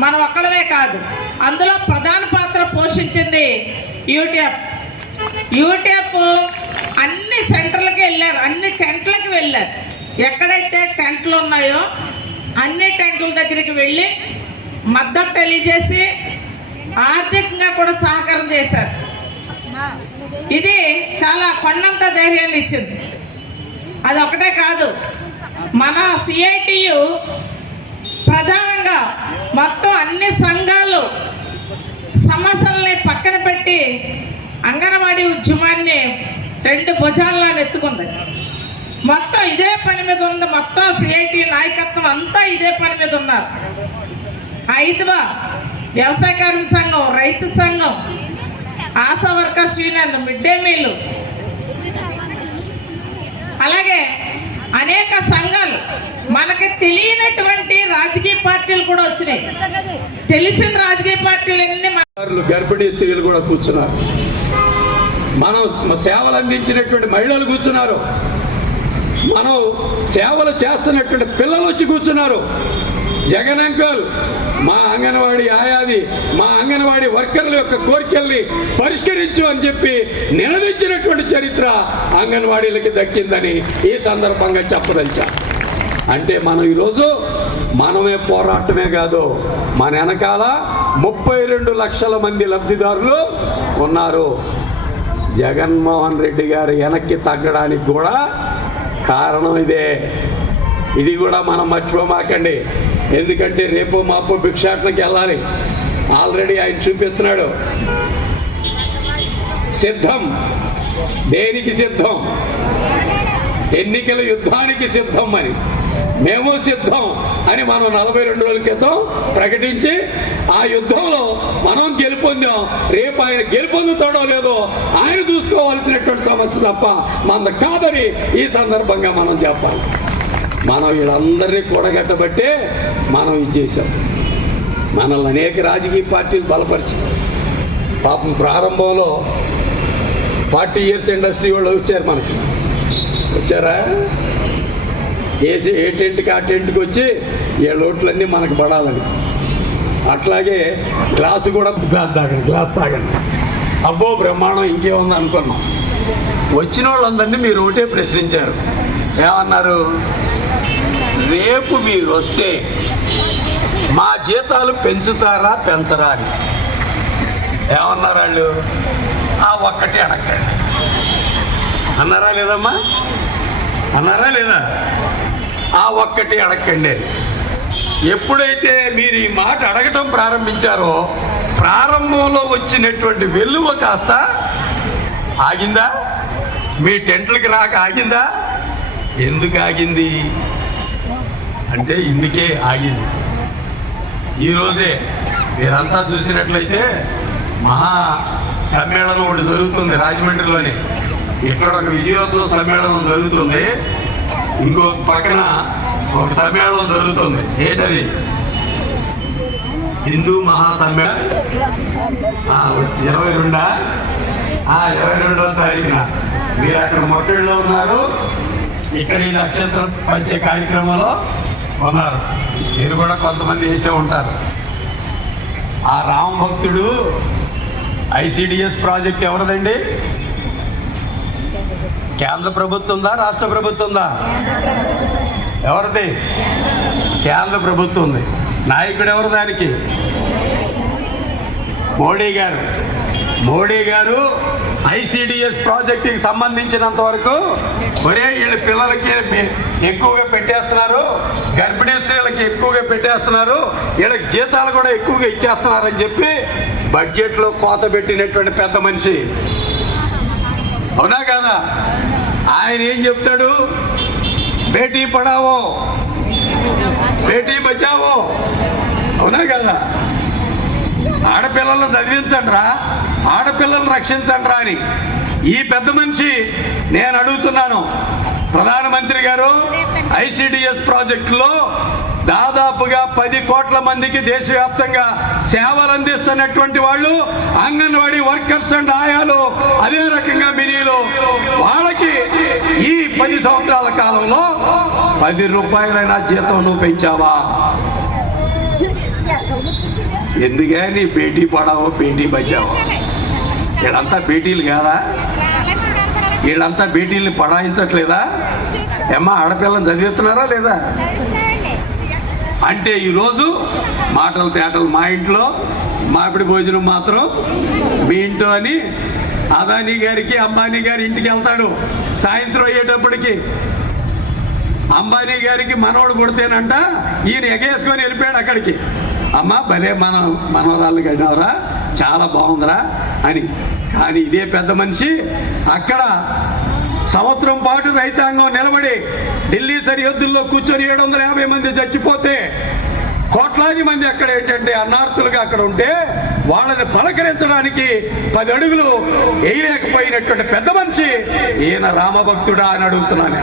మనం ఒక్కడమే కాదు అందులో ప్రధాన పాత్ర పోషించింది యూట్యూబ్ యూట్యూబ్ అన్ని సెంటర్లకి వెళ్ళారు అన్ని టెంట్లకి వెళ్ళారు. ఎక్కడైతే టెంట్లు ఉన్నాయో అన్ని టెంట్ల దగ్గరికి వెళ్ళి మద్దతు తెలియజేసి ఆర్థికంగా కూడా సహకారం చేశారు. ఇది చాలా కొండంత ధైర్యాన్ని ఇచ్చింది. అది ఒకటే కాదు మన సిఐటియు ప్రధాన మొత్తం అన్ని సంఘాలు సమస్యల్ని పక్కన పెట్టి అంగన్వాడీ ఉద్యమాన్ని రెండు భుజాల్లో ఎత్తుకుంది మొత్తం ఇదే పని మీద ఉంది. మొత్తం సిఐటి నాయకత్వం అంతా ఇదే పని మీద ఉన్నారు. ఐదువ వ్యవసాయ కార్మిక సంఘం రైతు సంఘం Asha workers union mid day meal. అలాగే మనకి తెలియనటువంటి రాజకీయ పార్టీలు కూడా వచ్చినాయి. తెలిసిన రాజకీయ పార్టీలు అన్ని మన గర్భిణీ స్త్రీలు కూడా కూర్చున్నారు. మనం సేవలు అందించినటువంటి మహిళలు కూర్చున్నారు. మనం సేవలు చేస్తున్నటువంటి పిల్లలు వచ్చి కూర్చున్నారు. జగన్ అంకల్ మా అంగన్వాడీ ఆయాది మా అంగన్వాడీ వర్కర్ల యొక్క కోరికల్ని పరిష్కరించు అని చెప్పి నిలదించినటువంటి చరిత్ర అంగన్వాడీలకి దక్కిందని ఈ సందర్భంగా చెప్పదలిచా అంటే మనం ఈరోజు మనమే పోరాటమే కాదు మన వెనకాల ముప్పై రెండు లక్షల మంది లబ్ధిదారులు ఉన్నారు. జగన్మోహన్ రెడ్డి గారు వెనక్కి తగ్గడానికి కూడా కారణం ఇదే. ఇది కూడా మనం మర్చిపోమాకండి. ఎందుకంటే రేపు మాపు భిక్షాటనకి వెళ్ళాలి. ఆల్రెడీ ఆయన చూపిస్తున్నాడు. సిద్ధం. దేనికి సిద్ధం? ఎన్నికల యుద్ధానికి సిద్ధం అని మేము సిద్ధం అని మనం నలభై రెండు రోజుల క్రితం ప్రకటించి ఆ యుద్ధంలో మనం గెలుపొందాం. రేపు ఆయన గెలుపొందుతాడో లేదో ఆయన చూసుకోవాల్సినటువంటి సమస్య తప్ప మన కాదని ఈ సందర్భంగా మనం చెప్పాలి. మనం వీళ్ళందరినీ కూడగట్టబట్టే మనం ఇది చేశాం. మనల్ని అనేక రాజకీయ పార్టీలు బలపరిచి పాపం ప్రారంభంలో ఫార్టీ ఇయర్స్ ఇండస్ట్రీ వాళ్ళు వచ్చారు మనకి. వచ్చారా? ఏసీ ఏ టెంట్కి ఆ టెంట్కి వచ్చి ఏ లోట్లన్నీ మనకు పడాలని. అట్లాగే గ్లాసు కూడా గ్లాస్ తాగండి గ్లాస్ తాగండి. అబ్బో బ్రహ్మాండం ఇంకేముంది అనుకున్నాం. వచ్చిన వాళ్ళందరినీ మీరు ఒకటే ప్రశ్నించారు. ఏమన్నారు? రేపు మీరు వస్తే మా జీతాలు పెంచుతారా పెంచరా అని. ఏమన్నారు వాళ్ళు? ఆ ఒక్కటి అడగండి అన్నారా లేదమ్మా అన్నారా లేదా? ఆ ఒక్కటి అడగండి. ఎప్పుడైతే మీరు ఈ మాట అడగటం ప్రారంభించారో ప్రారంభంలో వచ్చినటువంటి వెల్లువ కాస్త ఆగిందా? మీ టెంట్లకి రాక ఆగిందా? ఎందుకు ఆగింది? అంటే ఇందుకే ఆగింది. ఈరోజే మీరంతా చూసినట్లయితే మహా సమ్మేళనం ఒకటి జరుగుతుంది రాజమండ్రిలోని. ఇక్కడ ఒక విజయోత్సవ సమ్మేళనం జరుగుతుంది. ఇంకో పక్కన ఒక సమ్మేళనం జరుగుతుంది. ఏంటది? హిందూ మహాసమ్మేళనం ఇరవై రెండా? ఇరవై రెండవ తారీఖున. మీరు అక్కడ మొట్టడిలో ఉన్నారు. ఇక్కడ ఈ నక్షత్రం పంచే కార్యక్రమంలో ఉన్నారు. మీరు కూడా కొంతమంది వేసే ఉంటారు. ఆ రామభక్తుడు ఐసిడిఎస్ ప్రాజెక్ట్ ఎవరిదండి? కేంద్ర ప్రభుత్వం ఉందా రాష్ట్ర ప్రభుత్వం ఉందా ఎవరిది? కేంద్ర ప్రభుత్వం ఉంది నాయకుడు ఎవరు దానికి? మోడీ గారు. మోడీ గారు ఐసిడిఎస్ ప్రాజెక్టుకి సంబంధించినంత వరకు ఒరే వీళ్ళ పిల్లలకి ఎక్కువగా పెట్టేస్తున్నారు గర్భిణీ స్త్రీలకి ఎక్కువగా పెట్టేస్తున్నారు వీళ్ళకి జీతాలు కూడా ఎక్కువగా ఇచ్చేస్తున్నారని చెప్పి బడ్జెట్లో కోత పెట్టినటువంటి పెద్ద మనిషి. అవునా కదా? ఆయన ఏం చెప్తాడు? బేటీ పడావో? బేటీ బచావో? అవునా కదా? ఆడపిల్లలను చదివించండిరా ఆడపిల్లలను రక్షించండిరా అని. ఈ పెద్ద మనిషి నేను అడుగుతున్నాను ప్రధానమంత్రి గారు ఐసిడిఎస్ ప్రాజెక్టులో దాదాపుగా పది కోట్ల మందికి దేశవ్యాప్తంగా సేవలు అందిస్తున్నటువంటి వాళ్ళు అంగన్వాడీ వర్కర్స్ అండ్ ఆయాలు అదే రకంగా మినీలు వాళ్ళకి ఈ పది సంవత్సరాల కాలంలో పది రూపాయలైనా జీతం నువ్వు పెంచావా? ఎందుకే నీ బేటీ పడావో బేటీ బచావో వీళ్ళంతా బేటీలు కాదా? వీళ్ళంతా బీటీల్ని పడాయించట్లేదా ఏమ్మా ఆడపిల్లని చదివిస్తున్నారా లేదా? అంటే ఈరోజు మాటలు తేటలు మా ఇంట్లో మాపిడి భోజనం మాత్రం మీ ఇంట్లో అని అదానీ గారికి అంబానీ గారి ఇంటికి వెళ్తాడు సాయంత్రం అయ్యేటప్పటికి. అంబానీ గారికి మనవడు కొడితేనంట ఈయన ఎగేసుకొని వెళ్ళిపోయాడు అక్కడికి. అమ్మ భలే మన మనవరాళ్ళు కడినవరా చాలా బాగుందిరా అని. కానీ ఇదే పెద్ద మనిషి అక్కడ సంవత్సరం పాటు రైతాంగం నిలబడి ఢిల్లీ సరిహద్దుల్లో కూర్చొని ఏడు వందల యాభై మంది చచ్చిపోతే కోట్లాది మంది అక్కడ ఏంటంటే అన్నార్థులుగా అక్కడ ఉంటే వాళ్ళని పలకరించడానికి పది అడుగులు వేయలేకపోయినటువంటి పెద్ద మనిషి ఈయన రామభక్తుడా అని అడుగుతున్నాను